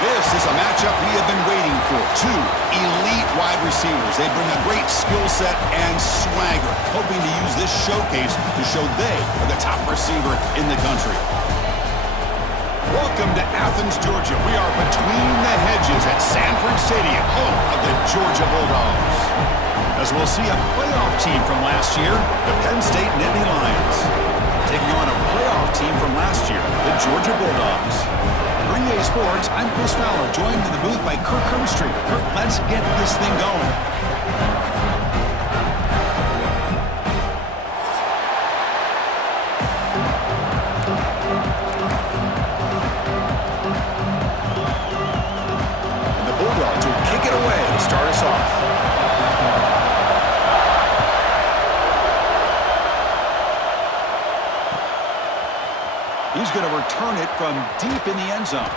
This is a matchup we have been waiting for. Two elite wide receivers. They bring a great skill set and swagger, hoping to use this showcase to show they are the top receiver in the country. Welcome to Athens, Georgia. We are between the hedges at Sanford Stadium, home of the Georgia Bulldogs. As we'll see a playoff team from last year, the Penn State Nittany Lions, taking on a playoff team from last year, the Georgia Bulldogs. For EA Sports, I'm Chris Fowler, joined in the booth by Kirk Hermstreet. Kirk, let's get this thing going. And the Bulldogs will kick it away to start us off. He's going to return it from deep in the end zone.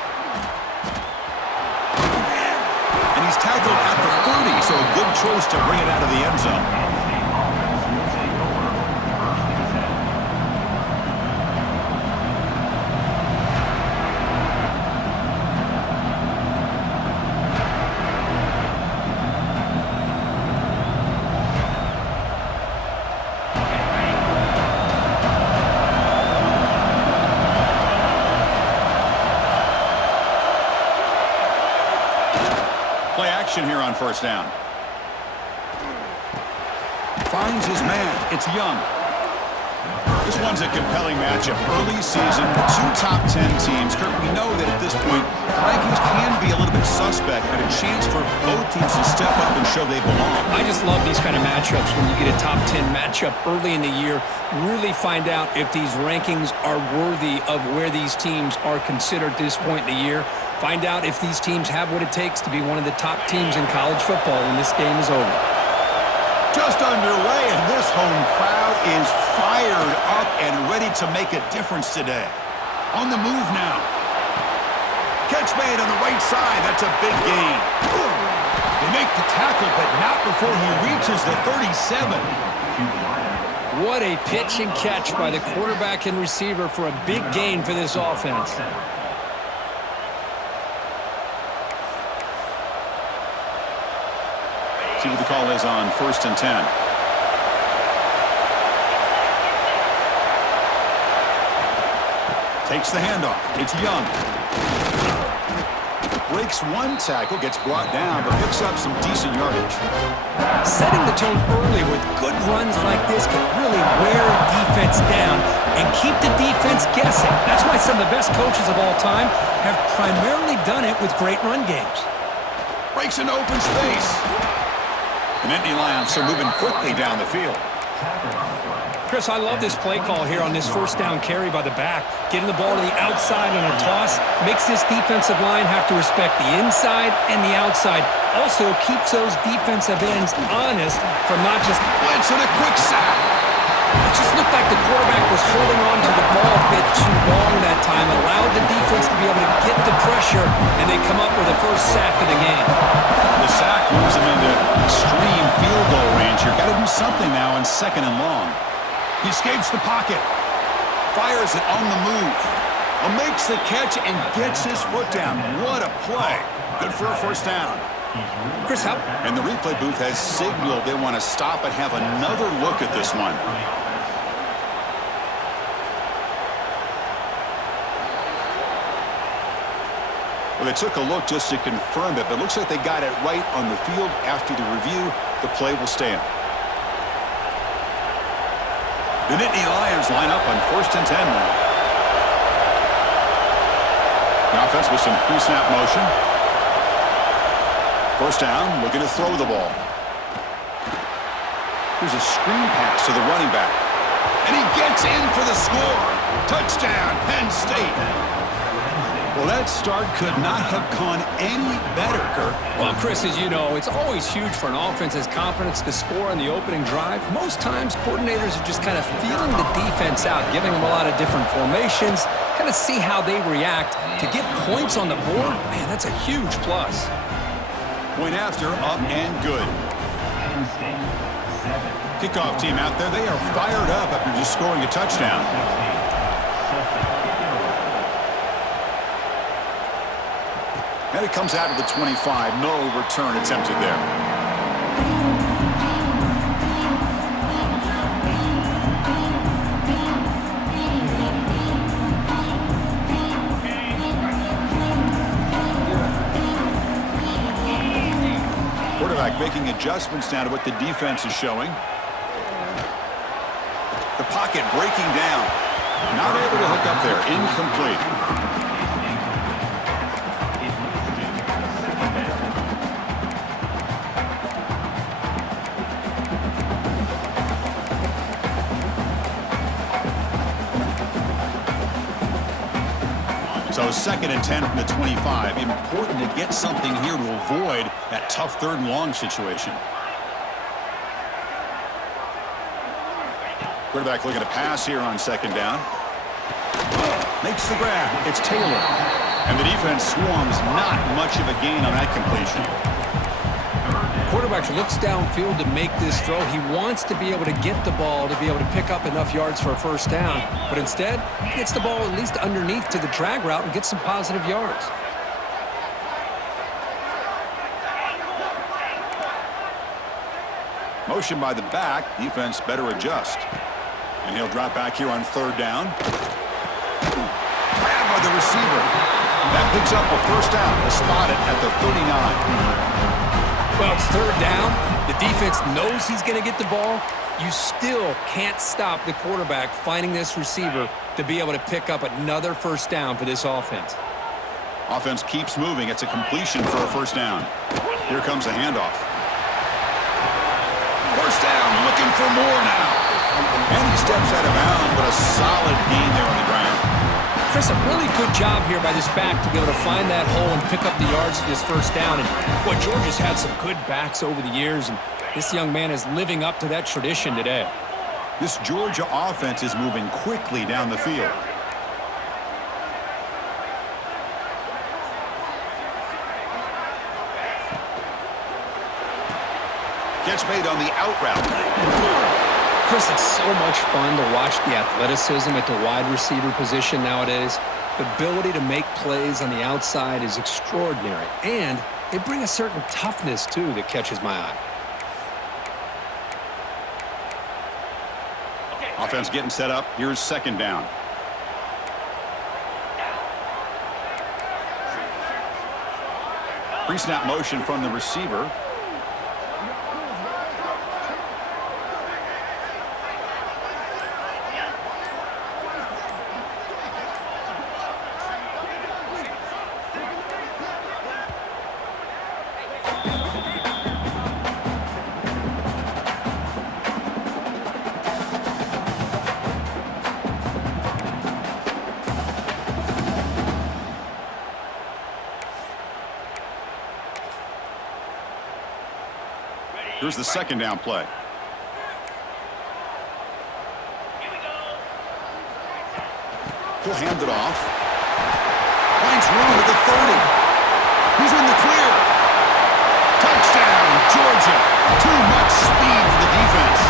And he's tackled at the 30, so a good choice to bring it out of the end zone. Play action here on first down. Finds his man. It's Young. This one's a compelling matchup. Early season, two top 10 teams. Kirk, we know that at this point, the rankings can be a little bit suspect, but a chance for both teams to step up and show they belong. I just love these kind of matchups when you get a top 10 matchup early in the year. Really find out if these rankings are worthy of where these teams are considered at this point in the year. Find out if these teams have what it takes to be one of the top teams in college football when this game is over. Just underway, and this home crowd is fired up and ready to make a difference today. On the move now. Catch made on the right side. That's a big gain. They make the tackle, but not before he reaches the 37. What a pitch and catch by the quarterback and receiver for a big gain for this offense. See what the call is on 1st and 10. Takes the handoff. It's Young. Breaks one tackle, gets brought down, but picks up some decent yardage. Setting the tone early with good runs like this can really wear a defense down and keep the defense guessing. That's why some of the best coaches of all time have primarily done it with great run games. Breaks an open space. The Nittany Lions are moving quickly down the field. Chris, I love this play call here on this first down carry by the back. Getting the ball to the outside on a toss makes this defensive line have to respect the inside and the outside. Also keeps those defensive ends honest from not just blitz and a quick sack. It just looked like the quarterback was holding on to the ball a bit too long that time, allowed the defense to be able to get the pressure, and they come up with the first sack of the game. The sack moves him into extreme field goal range here. Got to do something now on 2nd and long. He escapes the pocket. Fires it on the move. Makes the catch and gets his foot down. What a play. Good for a first down. Chris, how? And the replay booth has signaled they want to stop and have another look at this one. Well, they took a look just to confirm it, but it looks like they got it right on the field. After the review, the play will stand. The Nittany Lions line up on 1st and 10 now. The offense with some pre-snap motion. First down, looking to throw the ball. Here's a screen pass to the running back. And he gets in for the score. Touchdown, Penn State. Well, that start could not have gone any better, Kirk. Well, Chris, as you know, it's always huge for an offense's confidence to score on the opening drive. Most times, coordinators are just kind of feeling the defense out, giving them a lot of different formations, kind of see how they react. To get points on the board, man, that's a huge plus. Point after, up and good. Kickoff team out there, they are fired up after just scoring a touchdown. And it comes out to the 25. No return attempted there. Quarterback making adjustments now to what the defense is showing. The pocket breaking down. Not able to hook up there. Incomplete. So 2nd and 10 from the 25. Important to get something here to avoid that tough 3rd and long situation. Quarterback looking to pass here on 2nd down. Makes the grab. It's Taylor. And the defense swarms. Not much of a gain on that completion. Quarterback looks downfield to make this throw. He wants to be able to get the ball to be able to pick up enough yards for a 1st down. But instead, he gets the ball at least underneath to the drag route and gets some positive yards. Motion by the back. Defense better adjust. And he'll drop back here on 3rd down. Grab by the receiver. That picks up a 1st down. They'll spot it at the 39. Well, it's 3rd down. The defense knows he's going to get the ball. You still can't stop the quarterback finding this receiver to be able to pick up another 1st down for this offense. Offense keeps moving. It's a completion for a 1st down. Here comes a handoff. 1st down, looking for more now. And he steps out of bounds, but a solid gain there on the ground. Chris, a really good job here by this back to be able to find that hole and pick up the yards for this 1st down. And boy, Georgia's had some good backs over the years, and this young man is living up to that tradition today. This Georgia offense is moving quickly down the field. Catch made on the out route. Chris, it's so much fun to watch the athleticism at the wide receiver position nowadays. The ability to make plays on the outside is extraordinary, and they bring a certain toughness, too, that catches my eye. Offense getting set up. Here's 2nd down. Pre-snap motion from the receiver. Here's the 2nd down play. He'll hand it off. Finds room at the 30. He's in the clear. Touchdown, Georgia. Too much speed for the defense.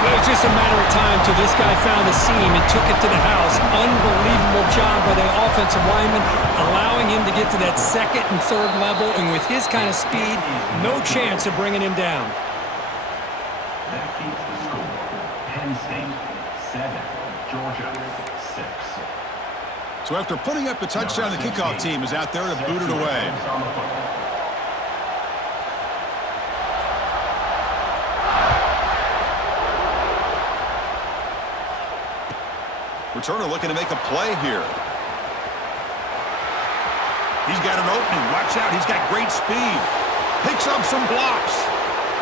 It was just a matter of time till this guy found the seam and took it to the house. Unbelievable job by the offensive lineman, allowing him to get to that 2nd and 3rd level, and with his kind of speed, no chance of bringing him down. That keeps the score. Penn State 7, Georgia 6. So after putting up the touchdown, the kickoff team is out there to boot it away. Returner looking to make a play here. He's got an opening. Watch out. He's got great speed. Picks up some blocks.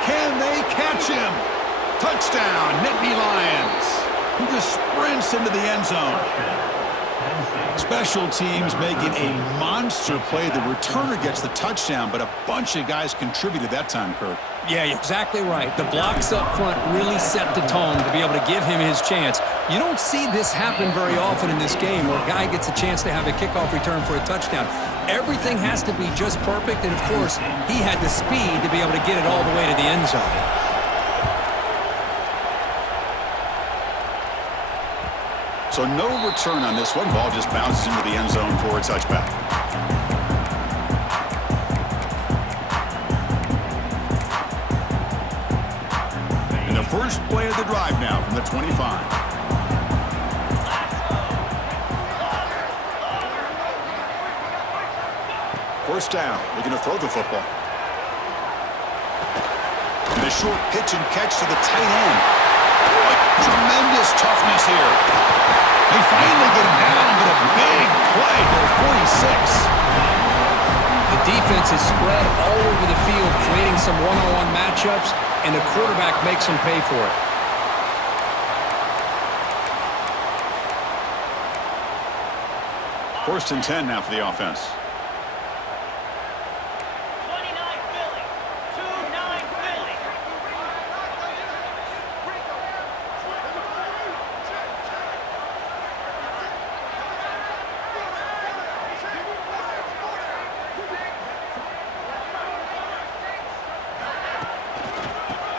Can they catch him? Touchdown, Nittany Lions. He just sprints into the end zone. Special teams making a monster play. The returner gets the touchdown, but a bunch of guys contributed that time, Kirk. Yeah, you're exactly right. The blocks up front really set the tone to be able to give him his chance. You don't see this happen very often in this game where a guy gets a chance to have a kickoff return for a touchdown. Everything has to be just perfect, and of course, he had the speed to be able to get it all the way to the end zone. So no return on this one. Ball just bounces into the end zone for a touchback. first play of the drive now from the 25. First down, looking to throw the football. And a short pitch and catch to the tight end. Tremendous toughness here. They finally get him down, but a big play to the 46. The defense is spread all over the field, creating some one-on-one matchups, and the quarterback makes them pay for it. First and 10 now for the offense.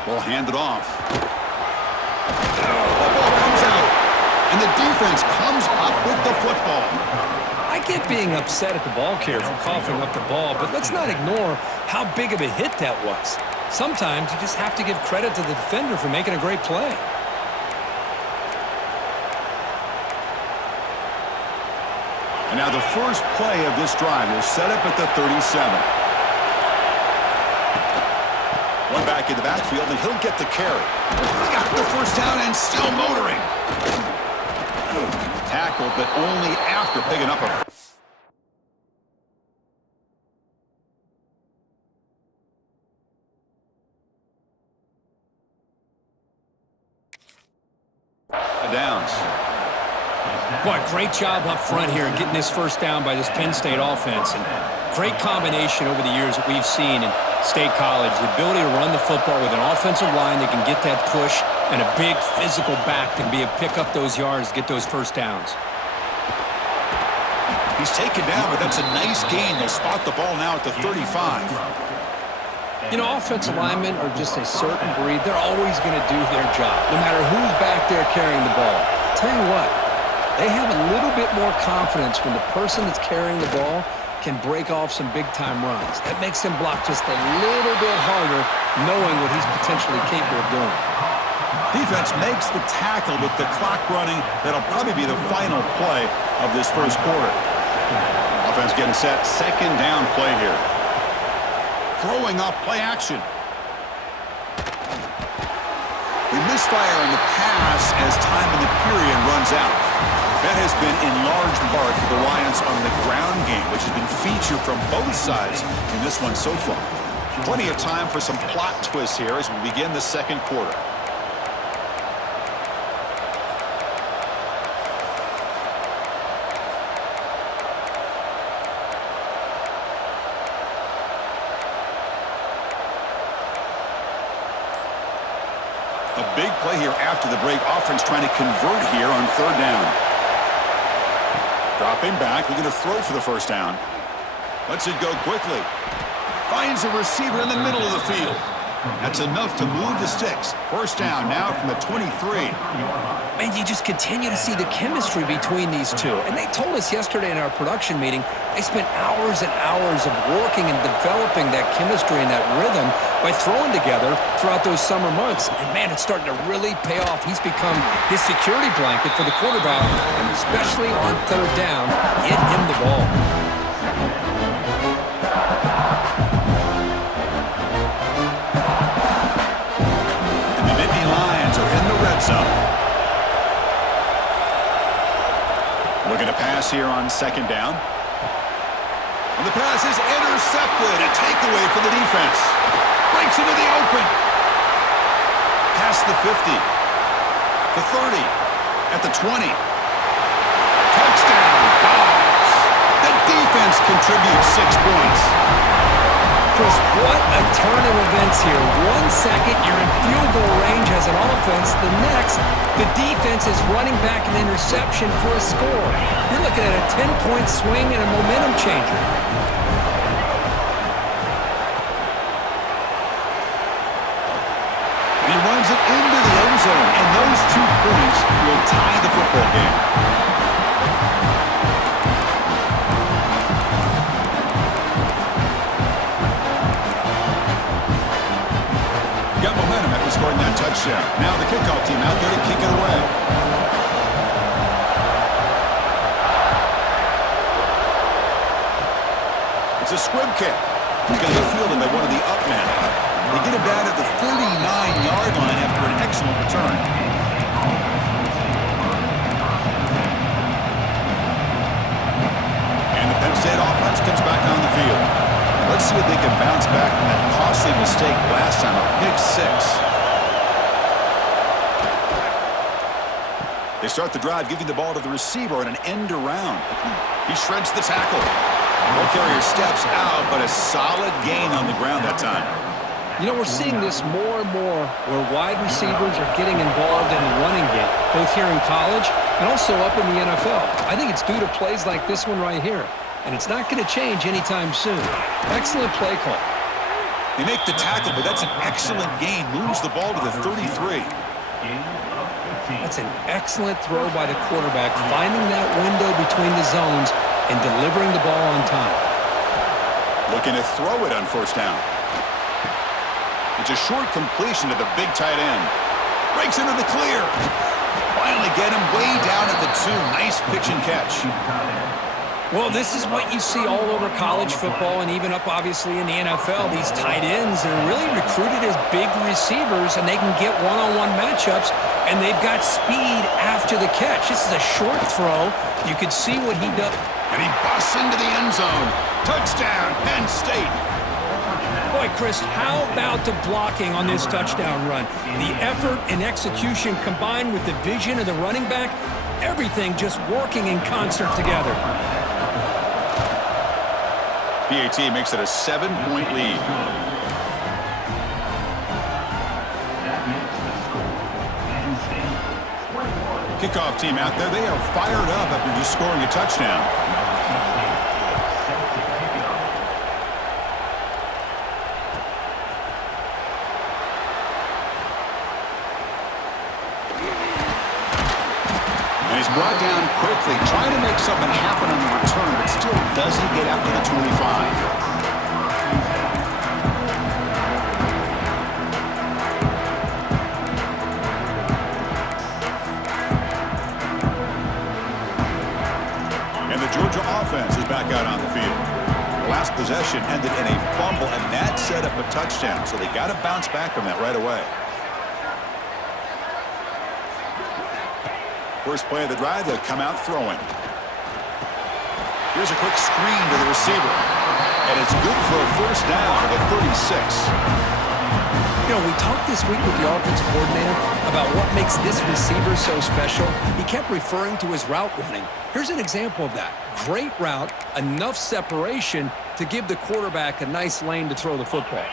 Ball handed off. The ball comes out, and the defense comes up with the football. I get being upset at the ball carrier for coughing up the ball, but let's not ignore how big of a hit that was. Sometimes you just have to give credit to the defender for making a great play. And now the first play of this drive is set up at the 37. One back in the backfield, and he'll get the carry. He's got the first down and still motoring. Tackled, but only after picking up a... downs. Boy, great job up front here getting this first down by this Penn State offense. And great combination over the years that we've seen in State College. The ability to run the football with an offensive line that can get that push, and a big physical back can be able to pick up those yards, get those first downs. He's taken down, but that's a nice gain. They'll spot the ball now at the 35. You know, offensive linemen are just a certain breed. They're always going to do their job, no matter who's back there carrying the ball. I'll tell you what, they have a little bit more confidence when the person that's carrying the ball can break off some big-time runs. That makes them block just a little bit harder, knowing what he's potentially capable of doing. Defense makes the tackle with the clock running. That'll probably be the final play of this first quarter. Offense getting set. Second down play here. Throwing up play action. We misfire in the pass as time in the period runs out. That has been in large part for the Lions on the ground game, which has been featured from both sides in this one so far. Plenty of time for some plot twists here as we begin the second quarter. A big play here after the break. Offense trying to convert here on third down. Dropping back, looking to throw for the first down. Lets it go quickly. Finds a receiver in the middle of the field. That's enough to move the sticks. First down now from the 23. And you just continue to see the chemistry between these two. And they told us yesterday in our production meeting, they spent hours and hours of working and developing that chemistry and that rhythm by throwing together throughout those summer months. And, man, it's starting to really pay off. He's become his security blanket for the quarterback, and especially on third down, get him the ball. And the Nittany Lions are in the red zone. Looking to pass here on second down. And the pass is intercepted. A takeaway for the defense. Breaks into the open. Past the 50. The 30. At the 20. Touchdown. Dogs. The defense contributes 6 points. Chris, what a turn of events here. 1 second, you're in field goal range as an offense. The next, the defense is running back an interception for a score. You're looking at a 10-point swing and a momentum changer. He runs it into the end zone, and those 2 points will tie the football game. Got momentum after scoring that touchdown. touchdown. Now the kickoff team out there to kick it away. It's a squib kick. He's going to be fielded by one of the up men. They get him down at the 39-yard line after an excellent return. And the Penn State offense comes back on the field. Let's see if they can bounce back from that costly mistake last time, a pick six. They start the drive giving the ball to the receiver on an end around. He shreds the tackle. Ball carrier steps out, but a solid gain on the ground that time. You know, we're seeing this more and more where wide receivers are getting involved in the running game, both here in college and also up in the NFL. I think it's due to plays like this one right here, and it's not going to change anytime soon. Excellent play call. They make the tackle, but that's an excellent gain. Moves the ball to the 33. That's an excellent throw by the quarterback, finding that window between the zones and delivering the ball on time. Looking to throw it on first down. It's a short completion to the big tight end. Breaks into the clear. Finally get him way down at the 2. Nice pitch and catch. Well, this is what you see all over college football and even up, obviously, in the NFL. These tight ends are really recruited as big receivers, and they can get one-on-one matchups, and they've got speed after the catch. This is a short throw. You can see what he does. And he busts into the end zone. Touchdown, Penn State. Boy, Chris, how about the blocking on this touchdown run? The effort and execution combined with the vision of the running back, everything just working in concert together. PAT makes it a 7-point lead. Kickoff team out there, they are fired up after just scoring a touchdown. And he's brought down quickly, trying to make something happen on the return, but still doesn't get out to the 25. Georgia offense is back out on the field. The last possession ended in a fumble, and that set up a touchdown, so they got to bounce back from that right away. First play of the drive, they'll come out throwing. Here's a quick screen to the receiver, and it's good for a first down at the 36. You know, we talked this week with the offensive coordinator about what makes this receiver so special. He kept referring to his route running. Here's an example of that. Great route, enough separation to give the quarterback a nice lane to throw the football.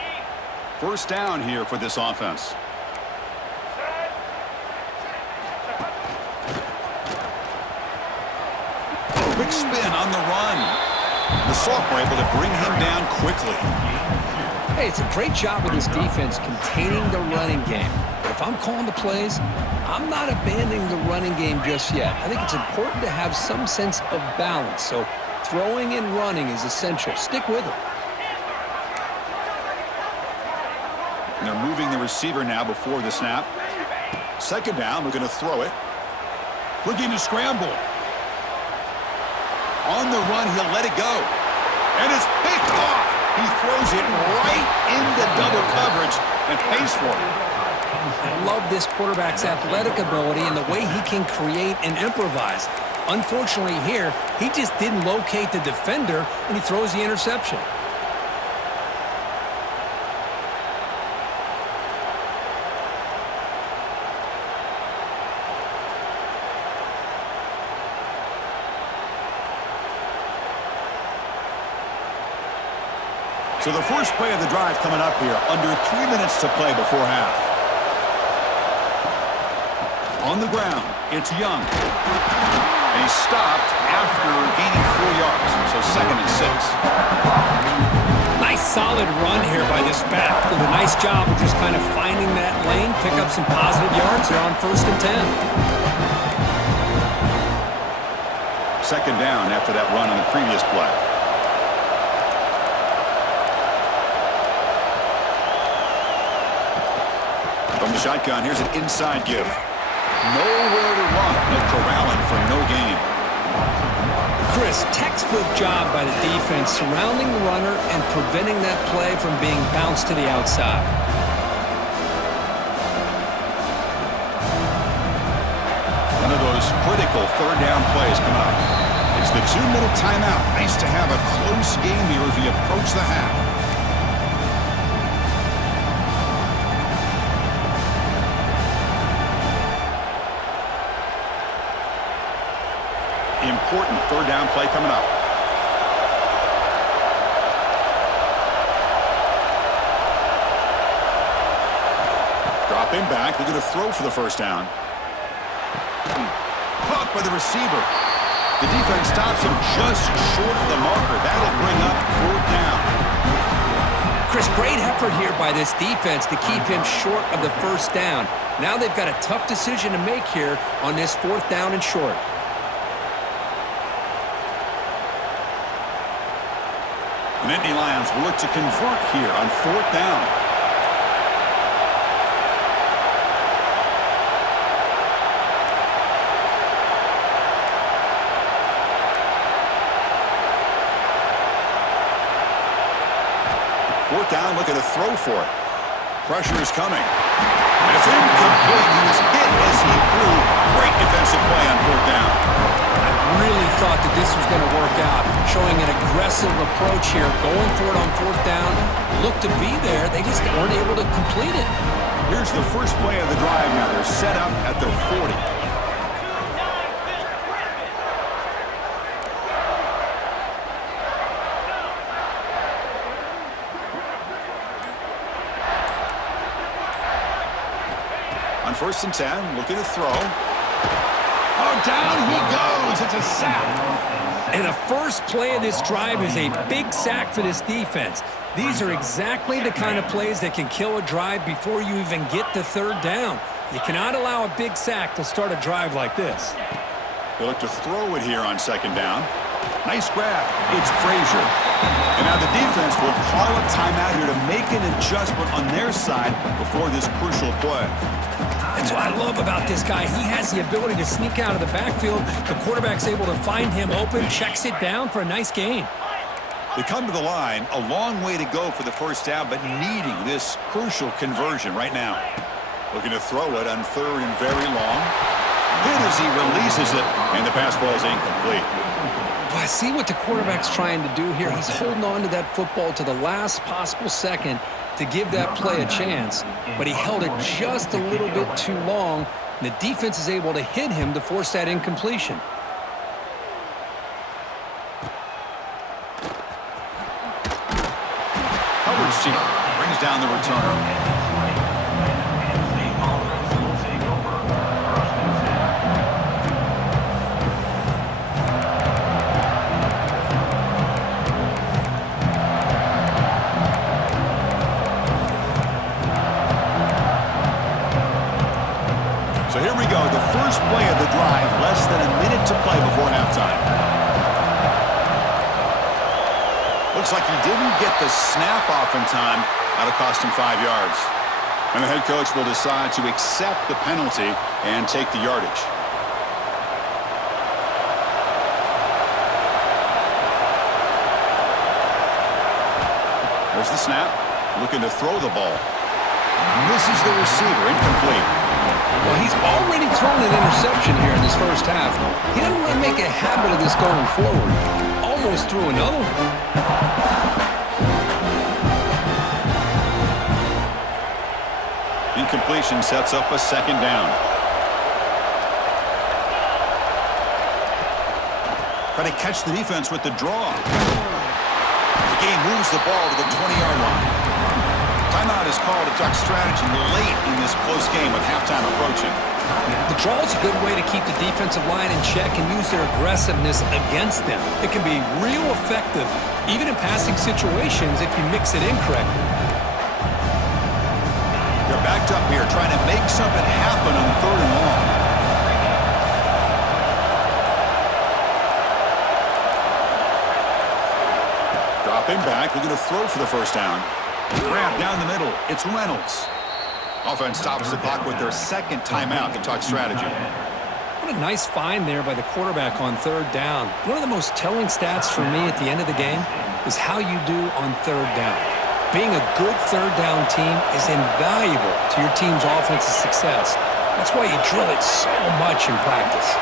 First down here for this offense. Quick spin on the run. The sophomore able to bring him down quickly. Hey, it's a great job with this defense containing the running game. But if I'm calling the plays, I'm not abandoning the running game just yet. I think it's important to have some sense of balance. So throwing and running is essential. Stick with it. And they're moving the receiver now before the snap. Second down, we're going to throw it. Looking to scramble. On the run, he'll let it go. And it's picked off. He throws it right into double coverage and pays for it. I love this quarterback's athletic ability and the way he can create and improvise. Unfortunately here, he just didn't locate the defender, and he throws the interception. So the first play of the drive coming up here, under 3 minutes to play before half. On the ground, it's Young. And he's stopped after gaining 4 yards, so 2nd and 6. Nice solid run here by this back. Did a nice job of just kind of finding that lane, pick up some positive yards there on 1st and 10. 2nd down after that run on the previous play. From the shotgun, here's an inside give. Nowhere to run. They'll corral him for no gain. Chris, textbook job by the defense surrounding the runner and preventing that play from being bounced to the outside. One of those critical third down plays coming up. It's the 2-minute timeout. Nice to have a close game here as we approach the half. Important third down play coming up. Drop him back. They're going to throw for the first down. Caught by the receiver. The defense stops him just short of the marker. That'll bring up fourth down. Chris, great effort here by this defense to keep him short of the first down. Now they've got a tough decision to make here on this fourth down and short. The Nittany Lions will look to convert here on fourth down. Fourth down, looking to throw for it. Pressure is coming. And it's incomplete. He was hit as he threw. Great defensive play on fourth down. I really thought that this was going to work out, showing an aggressive approach here, going for it on fourth down. Looked to be there. They just weren't able to complete it. Here's the first play of the drive now. They're set up at their 40. On 1st and 10, looking to throw. Oh, down he goes. It's a sack. And the first play of this drive is a big sack for this defense. These are exactly the kind of plays that can kill a drive before you even get to third down. You cannot allow a big sack to start a drive like this. They look to throw it here on 2nd down. Nice grab. It's Frazier. And now the defense will call a timeout here to make an adjustment on their side before this crucial play. That's what I love about this guy. He has the ability to sneak out of the backfield. The quarterback's able to find him open, checks it down for a nice gain. They come to the line, a long way to go for the first down, but needing this crucial conversion right now. Looking to throw it on 3rd and very long. Hit as he releases it, and the pass ball is incomplete. Well, I see what the quarterback's trying to do here. He's holding on to that football to the last possible second to give that play a chance, but he held it just a little bit too long, and the defense is able to hit him to force that incompletion. Coverage team brings down the returner. So here we go, the first play of the drive, less than a minute to play before halftime. Looks like he didn't get the snap off in time. That'll cost him 5 yards. And the head coach will decide to accept the penalty and take the yardage. There's the snap. Looking to throw the ball. Misses the receiver, incomplete. Well, he's already thrown an interception here in this first half. He doesn't really make a habit of this going forward. Almost threw another one. Incompletion sets up a 2nd down. Trying to catch the defense with the draw. The game moves the ball to the 20-yard line. Timeout is called to talk strategy late in this close game with halftime approaching. The draw is a good way to keep the defensive line in check and use their aggressiveness against them. It can be real effective, even in passing situations, if you mix it in correctly. They're backed up here trying to make something happen on 3rd and long. Dropping back, looking to throw for the first down. Grab down the middle. It's Reynolds. Offense stops the clock with their second timeout to talk strategy. What a nice find there by the quarterback on third down. One of the most telling stats for me at the end of the game is how you do on third down. Being a good third down team is invaluable to your team's offensive success. That's why you drill it so much in practice.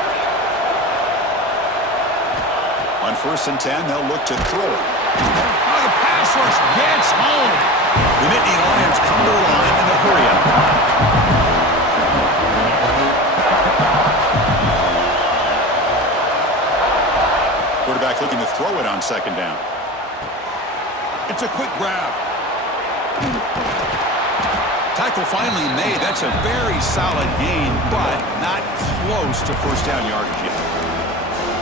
On 1st and 10, they'll look to throw it. Oh, the pass rush gets home. The Nittany Lions come to the line in the hurry-up. Quarterback looking to throw it on 2nd down. It's a quick grab. Tackle finally made. That's a very solid gain, but not close to 1st down yardage yet.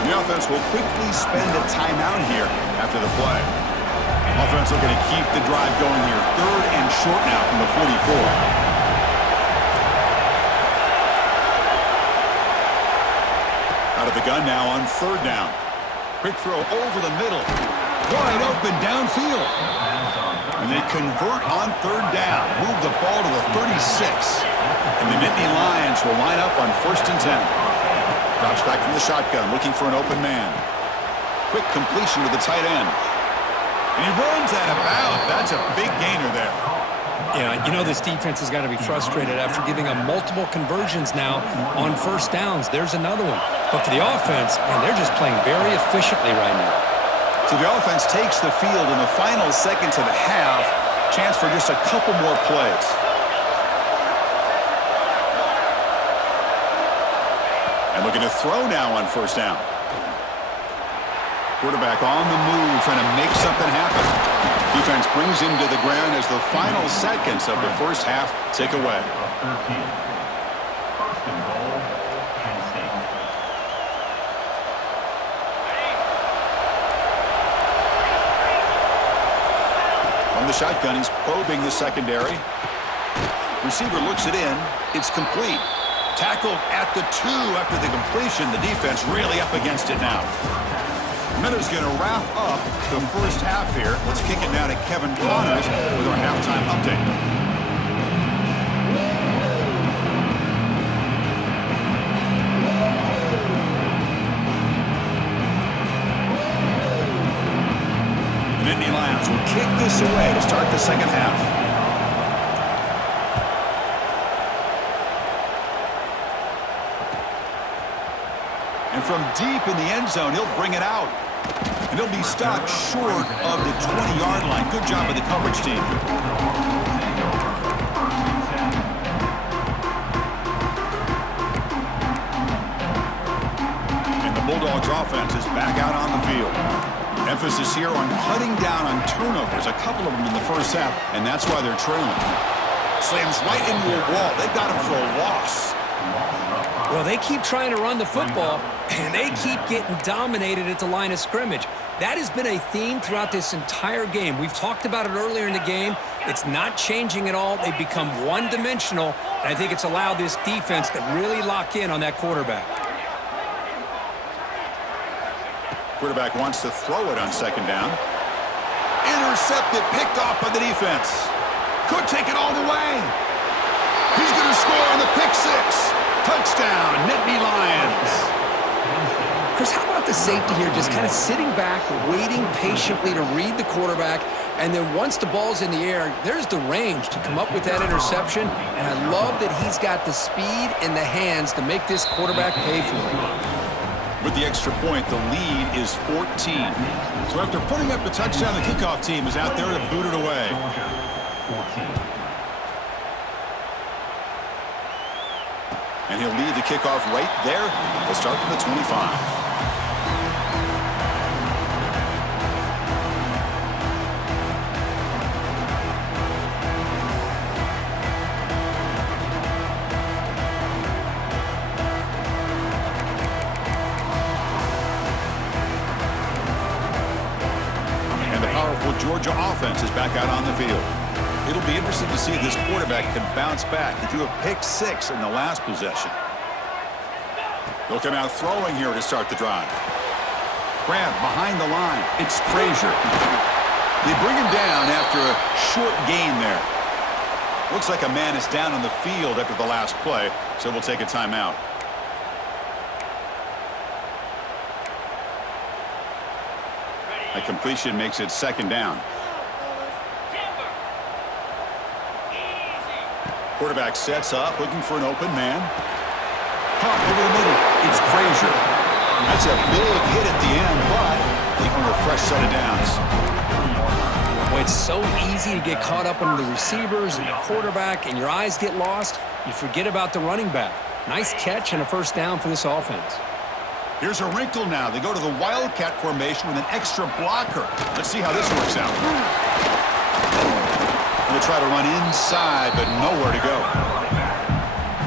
The offense will quickly spend a timeout here after the play. Offense looking to keep the drive going here. 3rd and short now from the 44. Out of the gun now on 3rd down. Quick throw over the middle. Wide open downfield. And they convert on 3rd down. Move the ball to the 36. And the Nittany Lions will line up on 1st and 10. Drops back from the shotgun, looking for an open man. Quick completion to the tight end. And he runs out of bounds. That's a big gainer there. Yeah, you know this defense has got to be frustrated after giving them multiple conversions now on 1st downs. There's another one. But for the offense, man, they're just playing very efficiently right now. So the offense takes the field in the final seconds of the half. Chance for just a couple more plays. And looking to throw now on 1st down. Quarterback on the move, trying to make something happen. Defense brings him to the ground as the final seconds of the 1st half tick away. 13. 1st and goal, Penn State. From the shotgun, he's probing the secondary. Receiver looks it in. It's complete. Tackled at the 2 after the completion. The defense really up against it now. Miller's going to wrap up the 1st half here. Let's kick it now to Kevin Connors with our halftime update. The Nittany Lions will kick this away to start the 2nd half. And from deep in the end zone, he'll bring it out. And he'll be stopped short of the 20-yard line. Good job of the coverage team. And the Bulldogs offense is back out on the field. Emphasis here on cutting down on turnovers, a couple of them in the 1st half, and that's why they're trailing. Slams right into a wall. They've got him for a loss. Well, they keep trying to run the football, and they keep getting dominated at the line of scrimmage. That has been a theme throughout this entire game. We've talked about it earlier in the game. It's not changing at all. They've become one-dimensional, and I think it's allowed this defense to really lock in on that quarterback. Quarterback wants to throw it on 2nd down. Intercepted, picked off by the defense. Could take it all the way. He's going to score on the pick 6. Touchdown, Nittany Lions. Chris, how about the safety here just kind of sitting back, waiting patiently to read the quarterback, and then once the ball's in the air, there's the range to come up with that interception, and I love that he's got the speed and the hands to make this quarterback pay for it. With the extra point, the lead is 14. So after putting up the touchdown, the kickoff team is out there to boot it away. 14. And he'll lead the kickoff right there. They'll start from the 25. And the powerful Georgia offense is back out on the field. It'll be interesting to see if this quarterback can bounce back. He threw a pick 6 in the last possession. He'll come out throwing here to start the drive. Grab behind the line. It's Frazier. They bring him down after a short gain there. Looks like a man is down on the field after the last play, so we'll take a timeout. A completion makes it second down. Quarterback sets up, looking for an open man. Pump over the middle. It's Frazier. That's a big hit at the end, but they earn a fresh set of downs. Well, it's so easy to get caught up on the receivers and the quarterback, and your eyes get lost. You forget about the running back. Nice catch and a first down for this offense. Here's a wrinkle now. They go to the Wildcat formation with an extra blocker. Let's see how this works out. Going to try to run inside, but nowhere to go.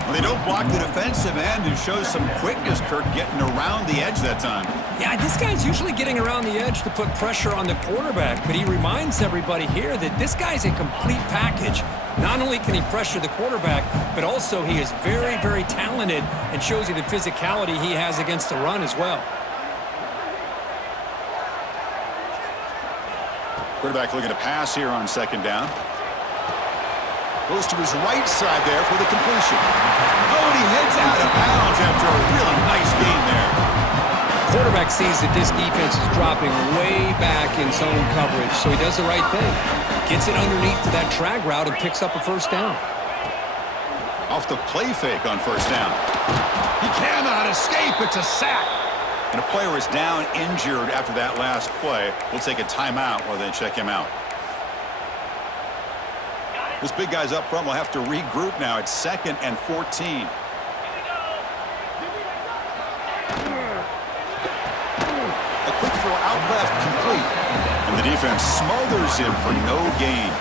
Well, they don't block the defensive end and shows some quickness, Kirk, getting around the edge that time. Yeah, this guy's usually getting around the edge to put pressure on the quarterback, but he reminds everybody here that this guy's a complete package. Not only can he pressure the quarterback, but also he is very, very talented and shows you the physicality he has against the run as well. Quarterback looking to pass here on second down. Goes to his right side there for the completion. Oh, and he heads out of bounds after a really nice game there. Quarterback sees that this defense is dropping way back in zone coverage, so he does the right thing. Gets it underneath to that drag route and picks up a first down. Off the play fake on first down. He cannot escape. It's a sack. And a player is down injured after that last play. We'll take a timeout while they check him out. This big guy's up front will have to regroup now. It's 2nd and 14. A quick throw out left, complete. And the defense smothers him for no gain.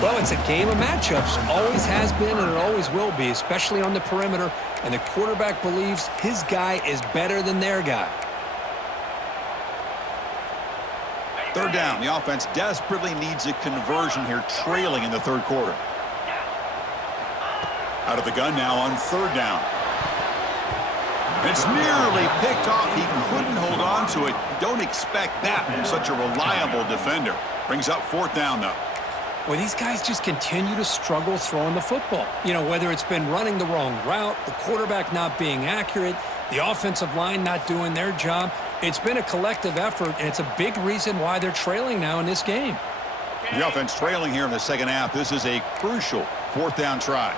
Well, it's a game of matchups. Always has been and it always will be, especially on the perimeter. And the quarterback believes his guy is better than their guy. Third down. The offense desperately needs a conversion here, trailing in the third quarter. Out of the gun now on third down. It's nearly picked off. He couldn't hold on to it. Don't expect that from such a reliable defender. Brings up fourth down, though. Well, these guys just continue to struggle throwing the football. You know, whether it's been running the wrong route, the quarterback not being accurate, the offensive line not doing their job. It's been a collective effort, and it's a big reason why they're trailing now in this game. The offense trailing here in the second half. This is a crucial fourth down try.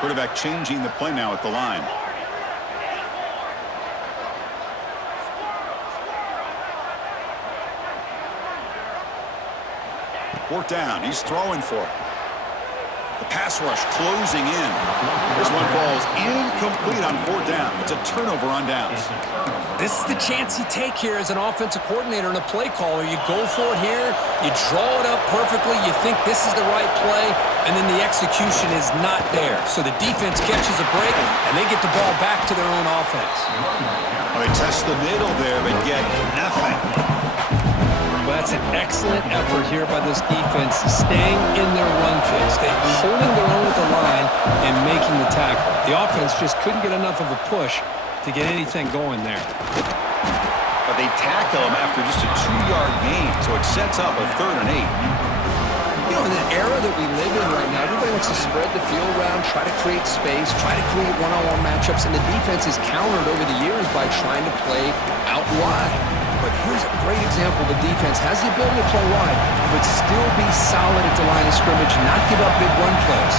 Quarterback changing the play now at the line. Fourth down. He's throwing for it. The pass rush closing in. This one falls incomplete on fourth down. It's a turnover on downs. This is the chance you take here as an offensive coordinator and a play caller. You go for it here. You draw it up perfectly. You think this is the right play, and then the execution is not there. So the defense catches a break, and they get the ball back to their own offense. Well, they test the middle there, but get nothing. Well, that's an excellent effort here by this defense, staying in their run fix. They're holding their own at the line and making the tackle. The offense just couldn't get enough of a push to get anything going there. But they tackle him after just a 2-yard gain, so it sets up a 3rd and 8. You know, in the era that we live in right now, everybody wants to spread the field around, try to create space, try to create one-on-one matchups, and the defense is countered over the years by trying to play out wide. But here's a great example. The defense has the ability to play wide, but still be solid at the line of scrimmage, not give up big run plays.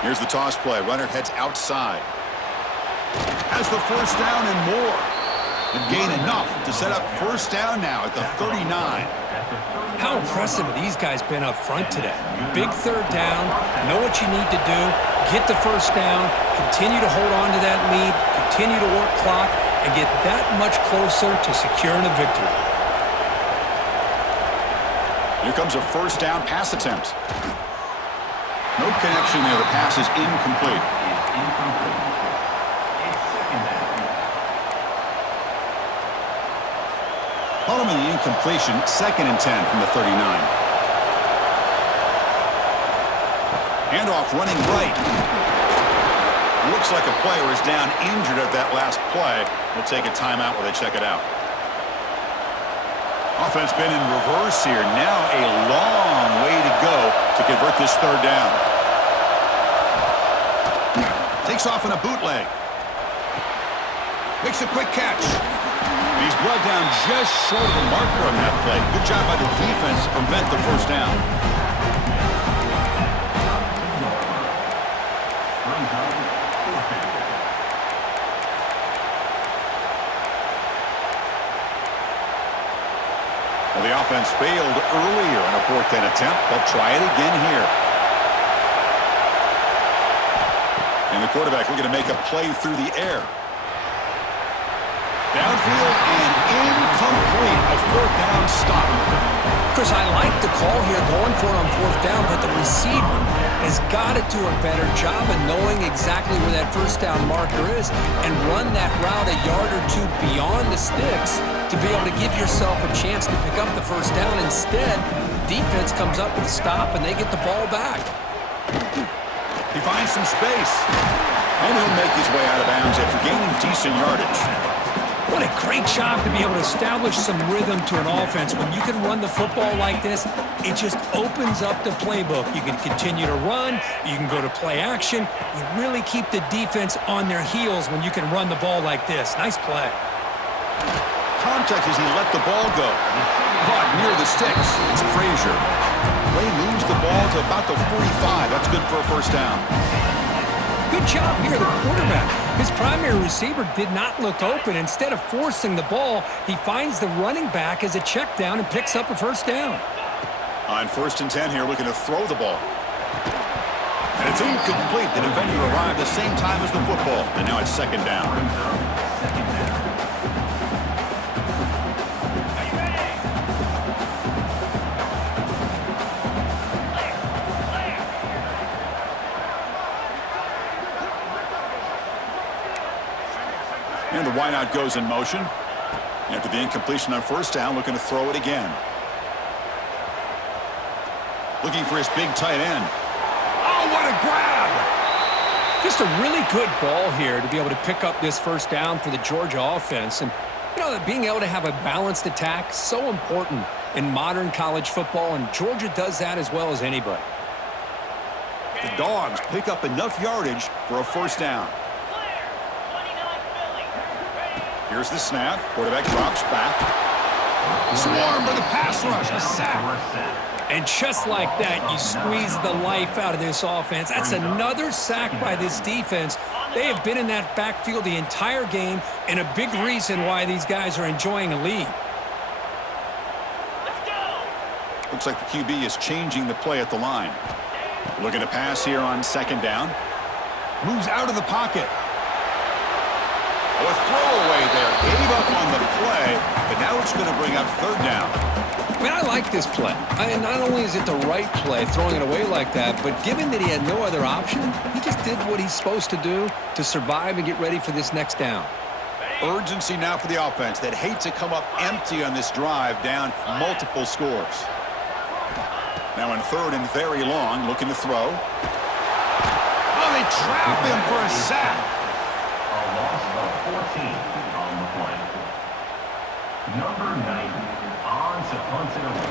Here's the toss play. Runner heads outside. Has the first down and more. And gain enough to set up first down now at the 39. How impressive have these guys been up front today? Big third down, know what you need to do, get the first down, continue to hold on to that lead, continue to work clock, and get that much closer to securing a victory. Here comes a first down pass attempt. No connection there. The pass is incomplete. Following the incompletion, 2nd and 10 from the 39. Handoff running right. Looks like a player is down injured at that last play. We'll take a timeout while they check it out. Offense been in reverse here. Now a long way to go to convert this third down. Takes off in a bootleg. Makes a quick catch. He's brought down just short of the marker on that play. Good job by the defense to prevent the first down. Well, the offense failed earlier in a fourth down attempt. They'll try it again here. And the quarterback looking to make a play through the air. Downfield and incomplete. A fourth down stop. Chris, I like the call here going for it on fourth down, but the receiver has got to do a better job of knowing exactly where that first down marker is and run that route a yard or two beyond the sticks to be able to give yourself a chance to pick up the first down. Instead, the defense comes up with a stop and they get the ball back. He finds some space. And he'll make his way out of bounds after gaining decent yardage. What a great job to be able to establish some rhythm to an offense. When you can run the football like this, it just opens up the playbook. You can continue to run. You can go to play action. You really keep the defense on their heels when you can run the ball like this. Nice play. Contact as he let the ball go. Caught near the sticks. It's Frazier. They moves the ball to about the 45. That's good for a first down. Good job here, the quarterback. His primary receiver did not look open. Instead of forcing the ball, he finds the running back as a check down and picks up a first down. On 1st and 10 here, looking to throw the ball. And it's incomplete. The defender arrived the same time as the football. And now it's second down. And the wideout goes in motion. After the incompletion on first down, looking to throw it again. Looking for his big tight end. Oh, what a grab! Just a really good ball here to be able to pick up this first down for the Georgia offense. And, you know, being able to have a balanced attack, so important in modern college football, and Georgia does that as well as anybody. The Dogs pick up enough yardage for a first down. Here's the snap. Quarterback drops back. Swarm for the pass rush. A sack. And just like that, you squeeze the life out of this offense. That's another sack by this defense. They have been in that backfield the entire game, and a big reason why these guys are enjoying a lead. Let's go. Looks like the QB is changing the play at the line. Looking to pass here on second down. Moves out of the pocket. A throwaway there. Gave up on the play, but now it's going to bring up third down. I mean, I like this play. Not only is it the right play, throwing it away like that, but given that he had no other option, he just did what he's supposed to do to survive and get ready for this next down. Urgency now for the offense that hate to come up empty on this drive, down multiple scores. Now in third and very long, looking to throw. Oh, they trap him for a sack. A loss of 14 on the play. Number 90 on to punt it away.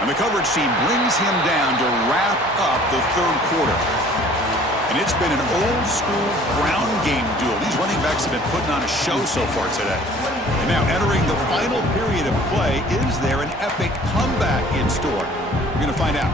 And the coverage team brings him down to wrap up the third quarter. And it's been an old-school ground game duel. These running backs have been putting on a show so far today. And now entering the final period of play, is there an epic comeback in store? We're going to find out.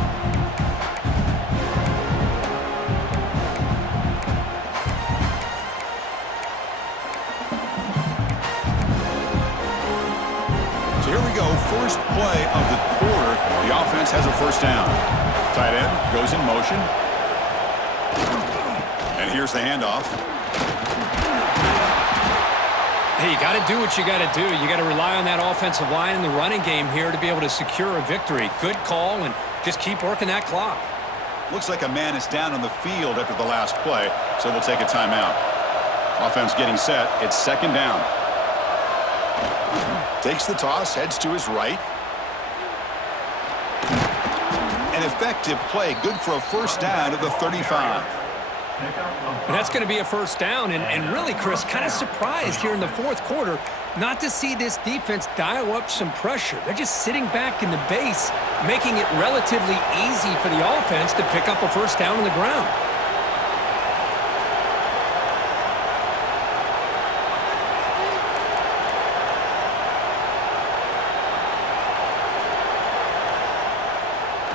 So here we go, first play of the quarter. The offense has a first down. Tight end goes in motion. And here's the handoff. Hey, you got to do what you got to do. You got to rely on that offensive line in the running game here to be able to secure a victory. Good call, and just keep working that clock. Looks like a man is down on the field after the last play, so we'll take a timeout. Offense getting set. It's second down. Takes the toss, heads to his right. An effective play, good for a first down at the 35. And that's going to be a first down. And really, Chris, kind of surprised here in the fourth quarter not to see this defense dial up some pressure. They're just sitting back in the base, making it relatively easy for the offense to pick up a first down on the ground.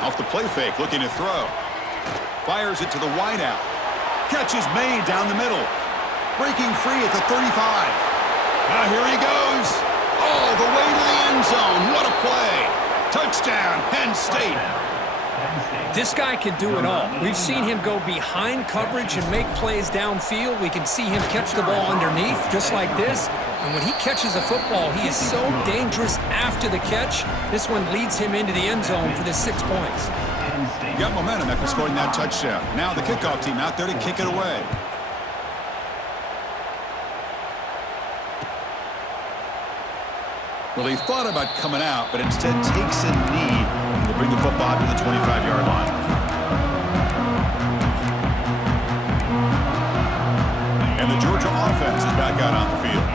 Off the play fake, looking to throw. Fires it to the wideout. Catch is made down the middle. Breaking free at the 35. Now here he goes. All the way to the end zone. What a play. Touchdown, Penn State. This guy can do it all. We've seen him go behind coverage and make plays downfield. We can see him catch the ball underneath, just like this. And when he catches a football, he is so dangerous after the catch. This one leads him into the end zone for the 6 points. You got momentum after scoring that touchdown. Now the kickoff team out there to kick it away. Well, he thought about coming out, but instead takes a knee to bring the football to the 25-yard line. And the Georgia offense is back out on the field.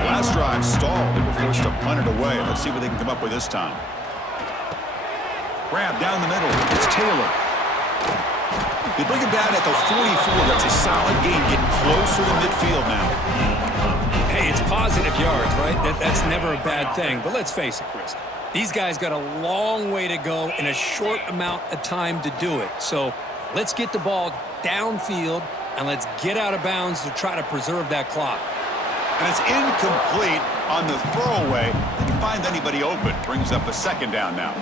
The last drive stalled. They were forced to punt it away. Let's see what they can come up with this time. Grab down the middle. It's Taylor. They bring him down at the 44. That's a solid gain, getting closer to midfield now. Hey, it's positive yards, right? That's never a bad thing. But let's face it, Chris. These guys got a long way to go in a short amount of time to do it. So let's get the ball downfield, and let's get out of bounds to try to preserve that clock. And it's incomplete on the throwaway. Didn't find anybody open. Brings up a second down now.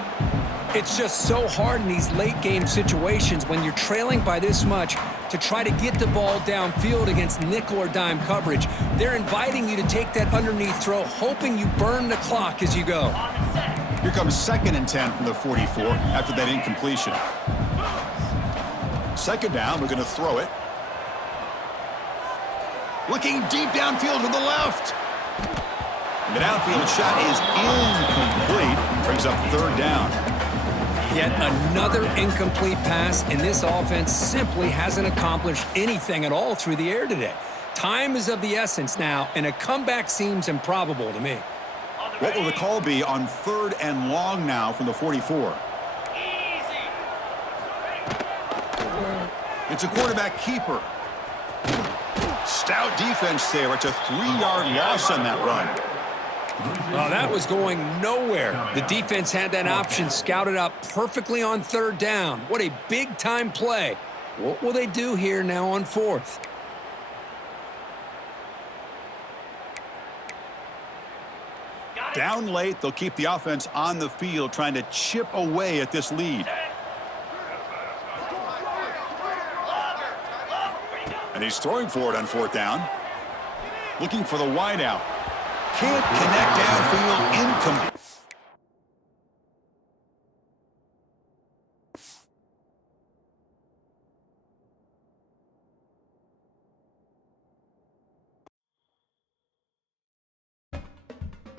It's just so hard in these late-game situations when you're trailing by this much to try to get the ball downfield against nickel or dime coverage. They're inviting you to take that underneath throw, hoping you burn the clock as you go. Here comes 2nd and 10 from the 44 after that incompletion. Second down, we're going to throw it. Looking deep downfield to the left. And the downfield shot is incomplete. Brings up 3rd down. Yet another incomplete pass, and this offense simply hasn't accomplished anything at all through the air today. Time is of the essence now, and a comeback seems improbable to me. What will the call be on 3rd and long now from the 44? It's a quarterback keeper. Stout defense there. It's a 3-yard loss on that run. Oh, that was going nowhere. The defense had that option scouted out perfectly on 3rd down. What a big-time play. What will they do here now on 4th? Down late, they'll keep the offense on the field trying to chip away at this lead. And he's throwing for it on 4th down. Looking for the wideout. Can't connect